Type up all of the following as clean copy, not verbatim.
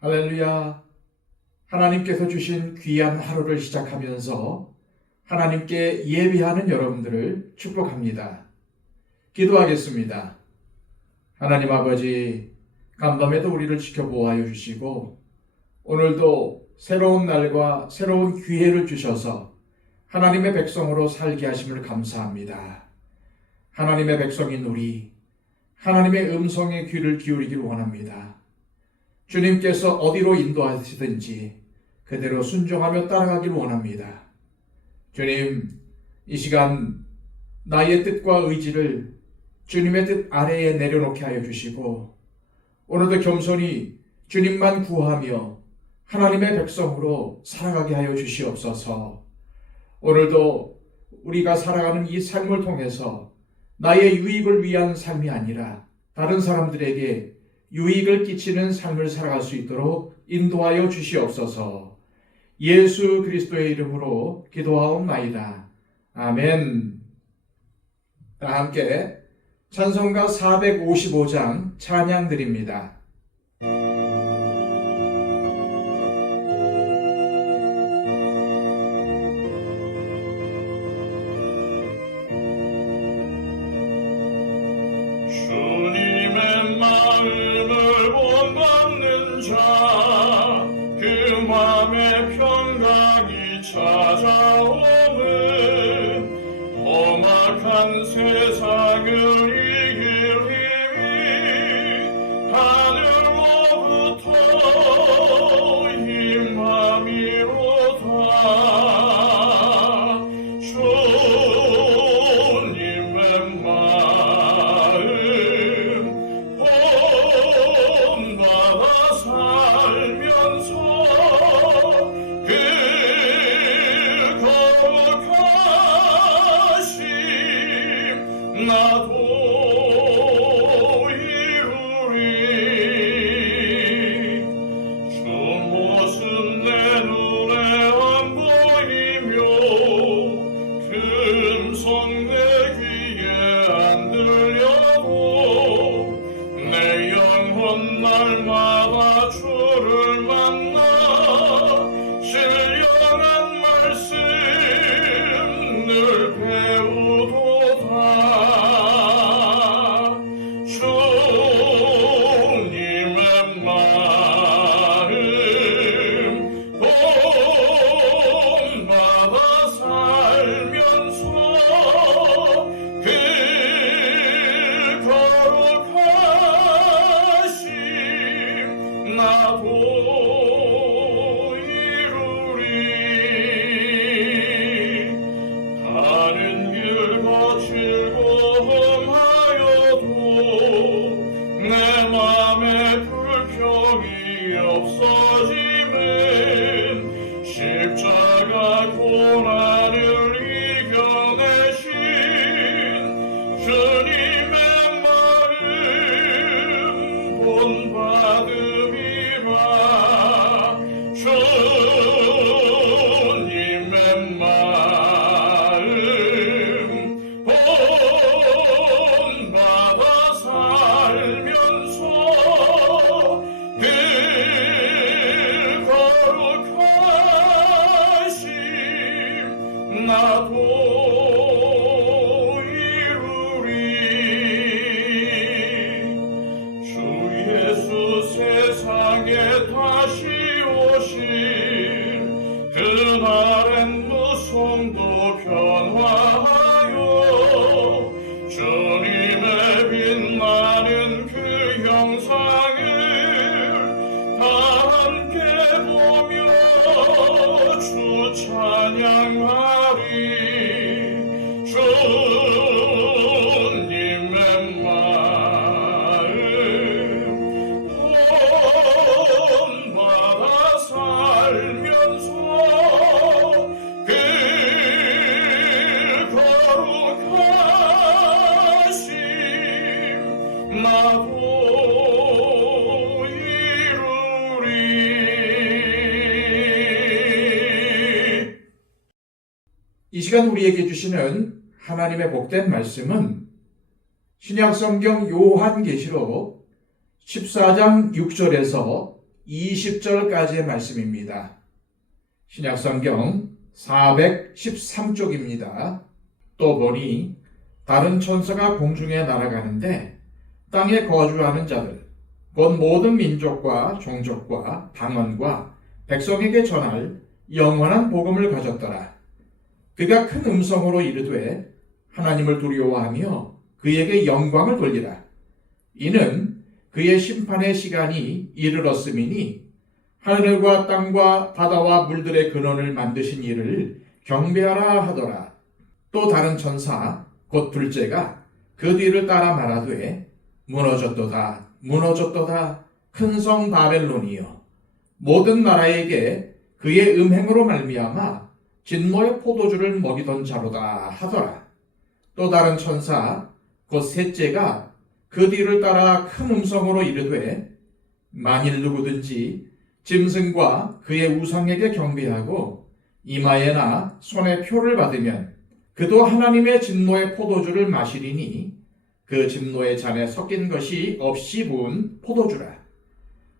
할렐루야. 하나님께서 주신 귀한 하루를 시작하면서 하나님께 예배하는 여러분들을 축복합니다. 기도하겠습니다. 하나님 아버지, 간밤에도 우리를 지켜보아여 주시고 오늘도 새로운 날과 새로운 기회를 주셔서 하나님의 백성으로 살게 하심을 감사합니다. 하나님의 백성인 우리, 하나님의 음성에 귀를 기울이길 원합니다. 주님께서 어디로 인도하시든지 그대로 순종하며 따라가길 원합니다. 주님, 이 시간 나의 뜻과 의지를 주님의 뜻 아래에 내려놓게 하여 주시고 오늘도 겸손히 주님만 구하며 하나님의 백성으로 살아가게 하여 주시옵소서. 오늘도 우리가 살아가는 이 삶을 통해서 나의 유익을 위한 삶이 아니라 다른 사람들에게 유익을 끼치는 삶을 살아갈 수 있도록 인도하여 주시옵소서. 예수 그리스도의 이름으로 기도하옵나이다. 아멘. 다 함께 찬송가 455장 찬양 드립니다. 주님의 마음을 본받는 자, 그 맘에 평강이 찾아오는 험악한 세상을 이길 힘이 하늘로부터 임함이로다. 주님의 마음 본받아 살면서 그 거룩하심 나도 이루리. 주 모습 내 눈에 안 보이며 금성 내 귀에 안 들려도 내 영혼 날마다 주를 만나 신령한 말씀 늘 배우도다. 주님의 마음 본받아 살면서 그 거룩하심 나도 이루리. 다른 길 거칠고 험하여도 내 맘에 불평이 없어짐은 십자가 고난을 이겨내신 주님의 마음 본받음이라. 주님의 마음 본받아 살면서 그 거룩하심 나도 이루리. 주 예수 세상에 다시 오실 그날엔 무성도 변화하여 주님의 빛나는 그 형상을 다 함께 보며 주 찬양하리. 주님의 마음 본받아 살면서 그 거룩하심 나도 이루리. 이 시간 우리에게 주시는 하나님의 복된 말씀은 신약성경 요한계시록 14장 6절에서 20절까지의 말씀입니다. 신약성경 413쪽입니다. 또 보니 다른 천사가 공중에 날아가는데 땅에 거주하는 자들 곧 모든 민족과 종족과 방언과 백성에게 전할 영원한 복음을 가졌더라. 그가 큰 음성으로 이르되 하나님을 두려워하며 그에게 영광을 돌리라. 이는 그의 심판의 시간이 이르렀음이니 하늘과 땅과 바다와 물들의 근원을 만드신 이를 경배하라 하더라. 또 다른 천사 곧 둘째가 그 뒤를 따라 말하되 무너졌도다 무너졌도다 큰 성 바벨론이여 모든 나라에게 그의 음행으로 말미암아 진노의 포도주를 먹이던 자로다 하더라. 또 다른 천사 곧 셋째가 그 뒤를 따라 큰 음성으로 이르되 만일 누구든지 짐승과 그의 우상에게 경배하고 이마에나 손에 표를 받으면 그도 하나님의 진노의 포도주를 마시리니 그 진노의 잔에 섞인 것이 없이 부은 포도주라.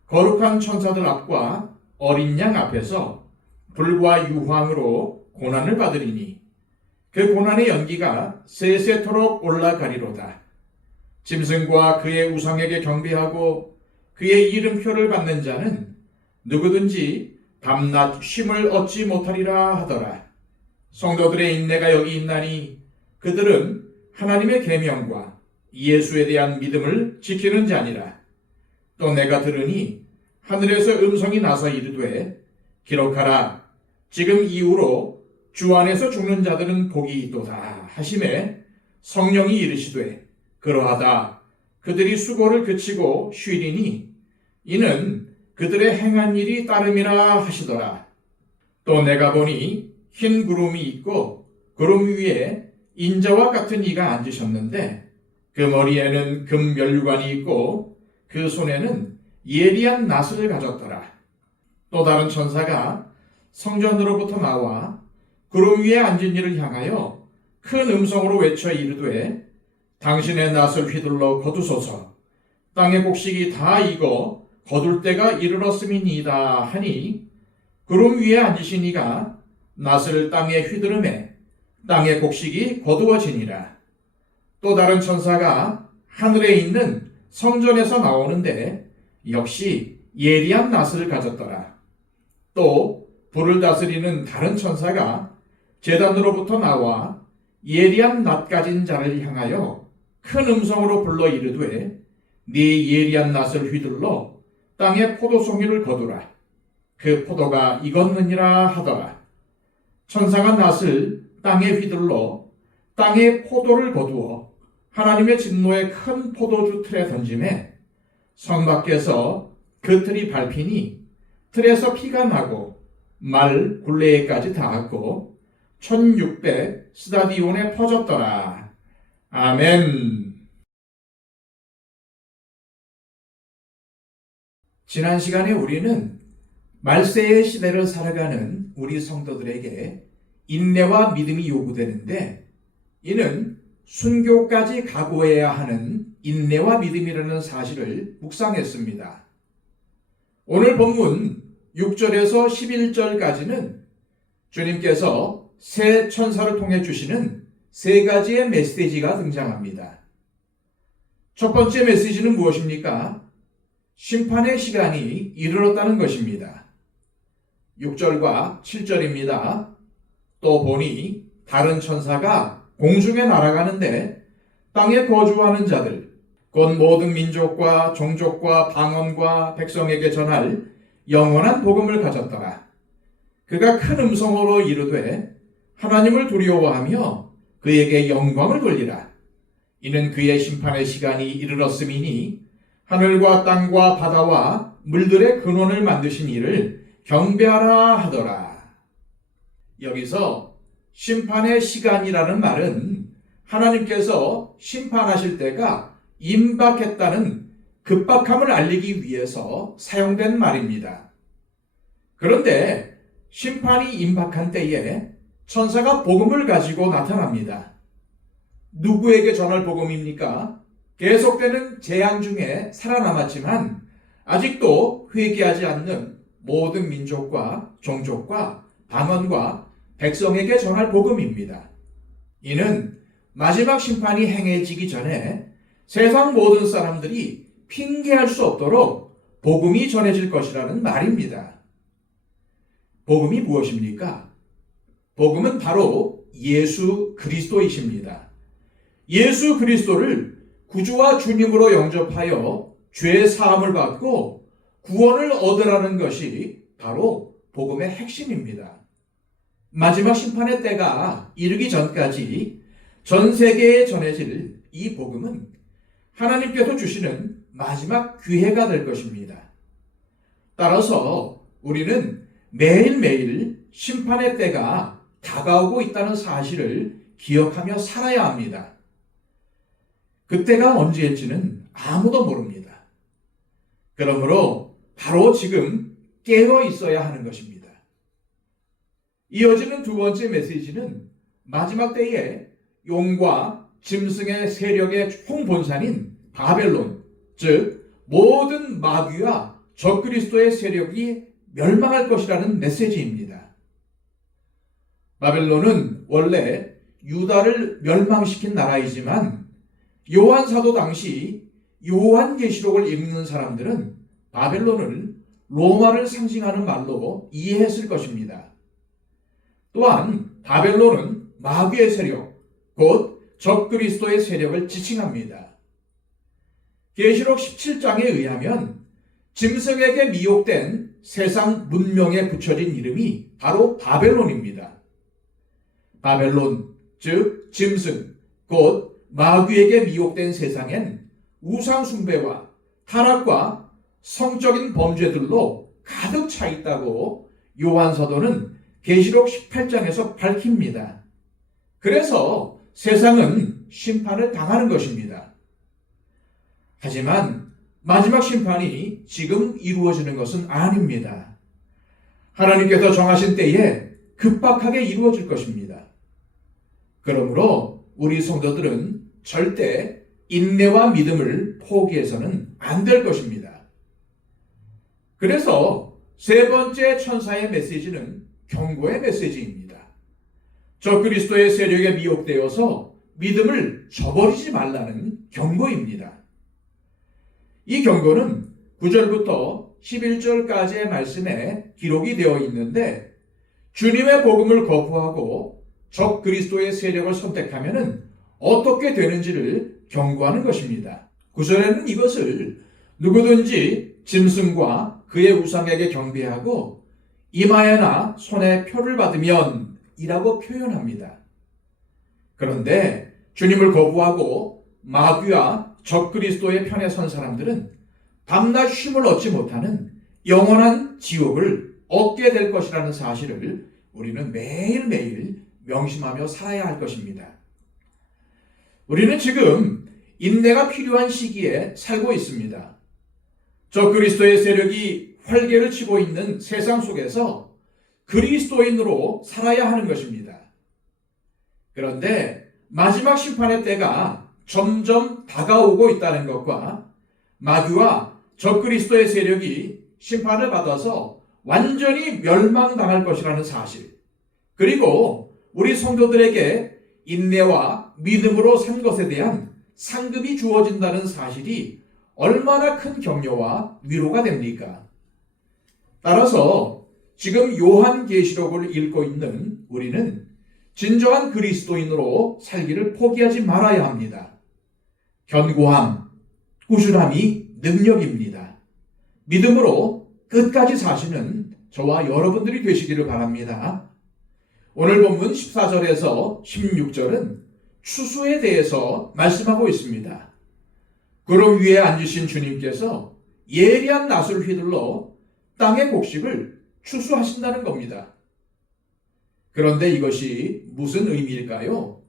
거룩한 천사들 앞과 어린 양 앞에서 불과 유황으로 고난을 받으리니 그 고난의 연기가 세세토록 올라가리로다. 짐승과 그의 우상에게 경배하고 그의 이름표를 받는 자는 누구든지 밤낮 쉼을 얻지 못하리라 하더라. 성도들의 인내가 여기 있나니 그들은 하나님의 계명과 예수에 대한 믿음을 지키는 자니라. 또 내가 들으니 하늘에서 음성이 나서 이르되 기록하라. 지금 이후로 주 안에서 죽는 자들은 복이 있도다 하시매 성령이 이르시되 그러하다. 그들이 수고를 그치고 쉬리니 이는 그들의 행한 일이 따름이라 하시더라. 또 내가 보니 흰 구름이 있고 구름 위에 인자와 같은 이가 앉으셨는데 그 머리에는 금 면류관이 있고 그 손에는 예리한 낫을 가졌더라. 또 다른 천사가 성전으로부터 나와 구름 위에 앉은 이를 향하여 큰 음성으로 외쳐 이르되 당신의 낫을 휘둘러 거두소서. 땅의 곡식이 다 익어 거둘 때가 이르렀음이니이다 하니 구름 위에 앉으신 이가 낫을 땅에 휘두르매 땅의 곡식이 거두어지니라. 또 다른 천사가 하늘에 있는 성전에서 나오는데 역시 예리한 낫을 가졌더라. 또 불을 다스리는 다른 천사가 제단으로부터 나와 예리한 낫 가진 자를 향하여 큰 음성으로 불러 이르되 네 예리한 낫을 휘둘러 땅의 포도송이를 거두라. 그 포도가 익었느니라 하더라. 천사가 낫을 땅에 휘둘러 땅의 포도를 거두어 하나님의 진노의 큰 포도주 틀에 던짐에 성 밖에서 그 틀이 밟히니 틀에서 피가 나고 말 굴레에까지 닿았고 1600 스다디온에 퍼졌더라. 아멘. 지난 시간에 우리는 말세의 시대를 살아가는 우리 성도들에게 인내와 믿음이 요구되는데 이는 순교까지 각오해야 하는 인내와 믿음이라는 사실을 묵상했습니다. 오늘 본문 6절에서 11절까지는 주님께서 새 천사를 통해 주시는 세 가지의 메시지가 등장합니다. 첫 번째 메시지는 무엇입니까? 심판의 시간이 이르렀다는 것입니다. 6절과 7절입니다. 또 보니 다른 천사가 공중에 날아가는데 땅에 거주하는 자들 곧 모든 민족과 종족과 방언과 백성에게 전할 영원한 복음을 가졌더라. 그가 큰 음성으로 이르되 하나님을 두려워하며 그에게 영광을 돌리라. 이는 그의 심판의 시간이 이르렀음이니 하늘과 땅과 바다와 물들의 근원을 만드신 이를 경배하라 하더라. 여기서 심판의 시간이라는 말은 하나님께서 심판하실 때가 임박했다는 급박함을 알리기 위해서 사용된 말입니다. 그런데 심판이 임박한 때에 천사가 복음을 가지고 나타납니다. 누구에게 전할 복음입니까? 계속되는 재앙 중에 살아남았지만 아직도 회개하지 않는 모든 민족과 종족과 방언과 백성에게 전할 복음입니다. 이는 마지막 심판이 행해지기 전에 세상 모든 사람들이 핑계할 수 없도록 복음이 전해질 것이라는 말입니다. 복음이 무엇입니까? 복음은 바로 예수 그리스도이십니다. 예수 그리스도를 구주와 주님으로 영접하여 죄 사함을 받고 구원을 얻으라는 것이 바로 복음의 핵심입니다. 마지막 심판의 때가 이르기 전까지 전 세계에 전해질 이 복음은 하나님께서 주시는 마지막 기회가 될 것입니다. 따라서 우리는 매일매일 심판의 때가 다가오고 있다는 사실을 기억하며 살아야 합니다. 그때가 언제일지는 아무도 모릅니다. 그러므로 바로 지금 깨어 있어야 하는 것입니다. 이어지는 두 번째 메시지는 마지막 때에 용과 짐승의 세력의 총본산인 바벨론, 즉 모든 마귀와 적그리스도의 세력이 멸망할 것이라는 메시지입니다. 바벨론은 원래 유다를 멸망시킨 나라이지만 요한 사도 당시 요한계시록을 읽는 사람들은 바벨론을 로마를 상징하는 말로 이해했을 것입니다. 또한 바벨론은 마귀의 세력, 곧 적그리스도의 세력을 지칭합니다. 계시록 17장에 의하면 짐승에게 미혹된 세상 문명에 붙여진 이름이 바로 바벨론입니다. 바벨론, 즉 짐승, 곧 마귀에게 미혹된 세상엔 우상 숭배와 타락과 성적인 범죄들로 가득 차 있다고 요한 사도는 계시록 18장에서 밝힙니다. 그래서 세상은 심판을 당하는 것입니다. 하지만 마지막 심판이 지금 이루어지는 것은 아닙니다. 하나님께서 정하신 때에 급박하게 이루어질 것입니다. 그러므로 우리 성도들은 절대 인내와 믿음을 포기해서는 안 될 것입니다. 그래서 세 번째 천사의 메시지는 경고의 메시지입니다. 적그리스도의 세력에 미혹되어서 믿음을 저버리지 말라는 경고입니다. 이 경고는 9절부터 11절까지의 말씀에 기록이 되어 있는데 주님의 복음을 거부하고 적그리스도의 세력을 선택하면 어떻게 되는지를 경고하는 것입니다. 9절에는 이것을 누구든지 짐승과 그의 우상에게 경배하고 이마에나 손에 표를 받으면 이라고 표현합니다. 그런데 주님을 거부하고 마귀와 적그리스도의 편에 선 사람들은 밤낮 쉼을 얻지 못하는 영원한 지옥을 얻게 될 것이라는 사실을 우리는 매일매일 명심하며 살아야 할 것입니다. 우리는 지금 인내가 필요한 시기에 살고 있습니다. 적그리스도의 세력이 활개를 치고 있는 세상 속에서 그리스도인으로 살아야 하는 것입니다. 그런데 마지막 심판의 때가 점점 다가오고 있다는 것과 마귀와 적그리스도의 세력이 심판을 받아서 완전히 멸망당할 것이라는 사실, 그리고 우리 성도들에게 인내와 믿음으로 산 것에 대한 상급이 주어진다는 사실이 얼마나 큰 격려와 위로가 됩니까? 따라서 지금 요한계시록을 읽고 있는 우리는 진정한 그리스도인으로 살기를 포기하지 말아야 합니다. 견고함, 꾸준함이 능력입니다. 믿음으로 끝까지 사시는 저와 여러분들이 되시기를 바랍니다. 오늘 본문 14절에서 16절은 추수에 대해서 말씀하고 있습니다. 구름 위에 앉으신 주님께서 예리한 낫을 휘둘러 땅의 곡식을 추수하신다는 겁니다. 그런데 이것이 무슨 의미일까요?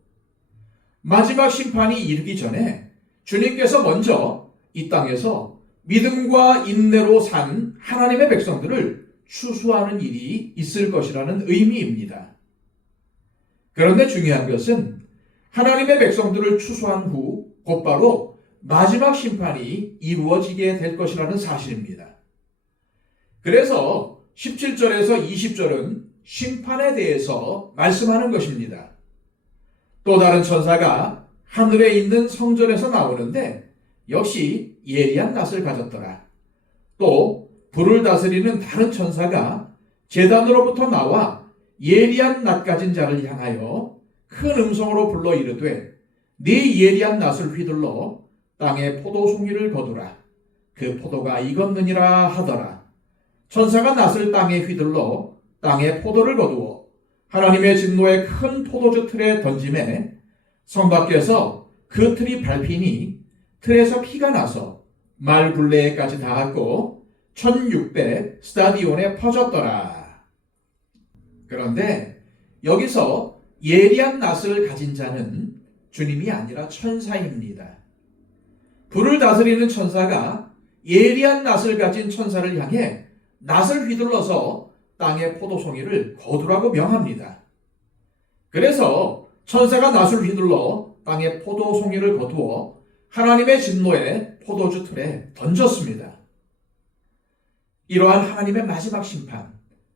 마지막 심판이 이르기 전에 주님께서 먼저 이 땅에서 믿음과 인내로 산 하나님의 백성들을 추수하는 일이 있을 것이라는 의미입니다. 그런데 중요한 것은 하나님의 백성들을 추수한 후 곧바로 마지막 심판이 이루어지게 될 것이라는 사실입니다. 그래서 17절에서 20절은 심판에 대해서 말씀하는 것입니다. 또 다른 천사가 하늘에 있는 성전에서 나오는데 역시 예리한 낯을 가졌더라. 또 불을 다스리는 다른 천사가 제단으로부터 나와 예리한 낯 가진 자를 향하여 큰 음성으로 불러 이르되 네 예리한 낯을 휘둘러 땅에 포도송이를 거두라. 그 포도가 익었느니라 하더라. 천사가 낫을 땅에 휘둘러 땅에 포도를 거두어 하나님의 진노의 큰 포도주 틀에 던짐에 성 밖에서 그 틀이 밟히니 틀에서 피가 나서 말 굴레에까지 닿았고 1600 스타디온에 퍼졌더라. 그런데 여기서 예리한 낫을 가진 자는 주님이 아니라 천사입니다. 불을 다스리는 천사가 예리한 낫을 가진 천사를 향해 낫을 휘둘러서 땅의 포도송이를 거두라고 명합니다. 그래서 천사가 낫을 휘둘러 땅의 포도송이를 거두어 하나님의 진노의 포도주 틀에 던졌습니다. 이러한 하나님의 마지막 심판,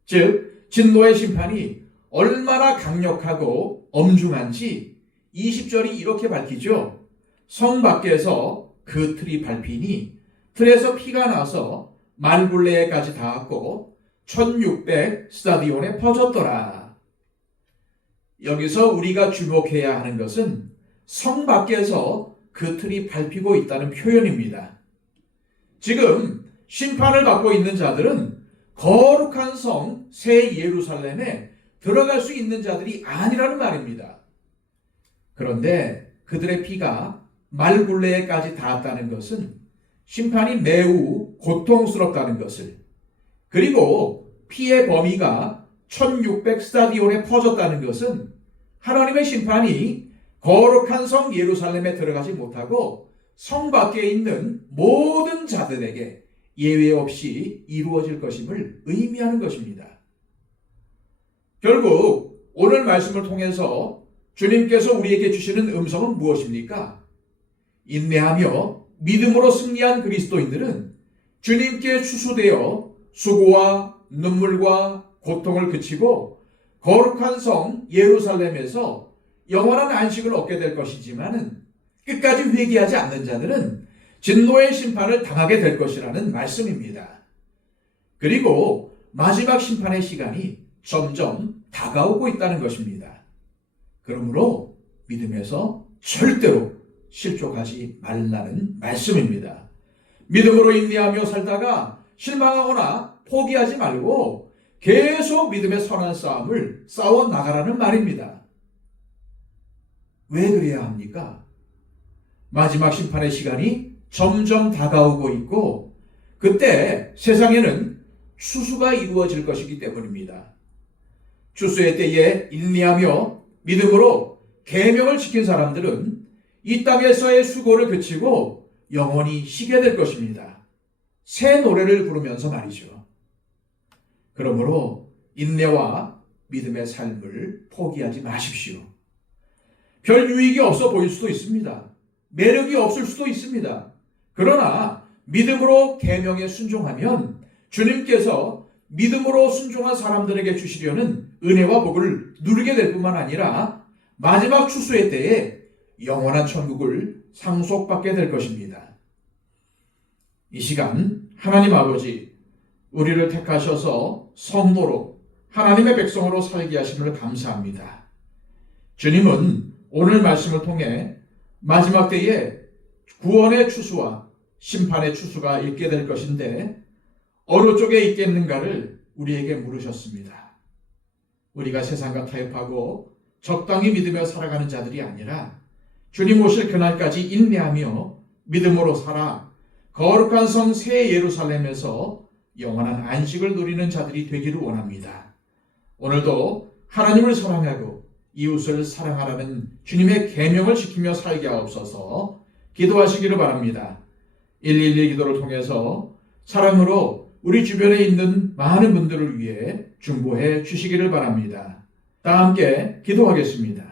즉 진노의 심판이 얼마나 강력하고 엄중한지 20절이 이렇게 밝히죠. 성 밖에서 그 틀이 밟히니 틀에서 피가 나서 말굴레에까지 닿았고 1600 스타디온에 퍼졌더라. 여기서 우리가 주목해야 하는 것은 성 밖에서 그 틀이 밟히고 있다는 표현입니다. 지금 심판을 받고 있는 자들은 거룩한 성 새 예루살렘에 들어갈 수 있는 자들이 아니라는 말입니다. 그런데 그들의 피가 말굴레에까지 닿았다는 것은 심판이 매우 고통스럽다는 것을, 그리고 피의 범위가 1600 스타디온에 퍼졌다는 것은 하나님의 심판이 거룩한 성 예루살렘에 들어가지 못하고 성 밖에 있는 모든 자들에게 예외 없이 이루어질 것임을 의미하는 것입니다. 결국 오늘 말씀을 통해서 주님께서 우리에게 주시는 음성은 무엇입니까? 인내하며 믿음으로 승리한 그리스도인들은 주님께 추수되어 수고와 눈물과 고통을 그치고 거룩한 성 예루살렘에서 영원한 안식을 얻게 될 것이지만은 끝까지 회개하지 않는 자들은 진노의 심판을 당하게 될 것이라는 말씀입니다. 그리고 마지막 심판의 시간이 점점 다가오고 있다는 것입니다. 그러므로 믿음에서 절대로 실족하지 말라는 말씀입니다. 믿음으로 인내하며 살다가 실망하거나 포기하지 말고 계속 믿음의 선한 싸움을 싸워 나가라는 말입니다. 왜 그래야 합니까? 마지막 심판의 시간이 점점 다가오고 있고 그때 세상에는 추수가 이루어질 것이기 때문입니다. 추수의 때에 인내하며 믿음으로 계명을 지킨 사람들은 이 땅에서의 수고를 그치고 영원히 쉬게 될 것입니다. 새 노래를 부르면서 말이죠. 그러므로 인내와 믿음의 삶을 포기하지 마십시오. 별 유익이 없어 보일 수도 있습니다. 매력이 없을 수도 있습니다. 그러나 믿음으로 계명에 순종하면 주님께서 믿음으로 순종한 사람들에게 주시려는 은혜와 복을 누리게 될 뿐만 아니라 마지막 추수의 때에 영원한 천국을 상속받게 될 것입니다. 이 시간 하나님 아버지, 우리를 택하셔서 성도로 하나님의 백성으로 살게 하심을 감사합니다. 주님은 오늘 말씀을 통해 마지막 때에 구원의 추수와 심판의 추수가 있게 될 것인데 어느 쪽에 있겠는가를 우리에게 물으셨습니다. 우리가 세상과 타협하고 적당히 믿으며 살아가는 자들이 아니라 주님 오실 그날까지 인내하며 믿음으로 살아 거룩한 성 새 예루살렘에서 영원한 안식을 누리는 자들이 되기를 원합니다. 오늘도 하나님을 사랑하고 이웃을 사랑하라는 주님의 계명을 지키며 살게 하옵소서. 기도하시기를 바랍니다. 112 기도를 통해서 사랑으로 우리 주변에 있는 많은 분들을 위해 중보해 주시기를 바랍니다. 다 함께 기도하겠습니다.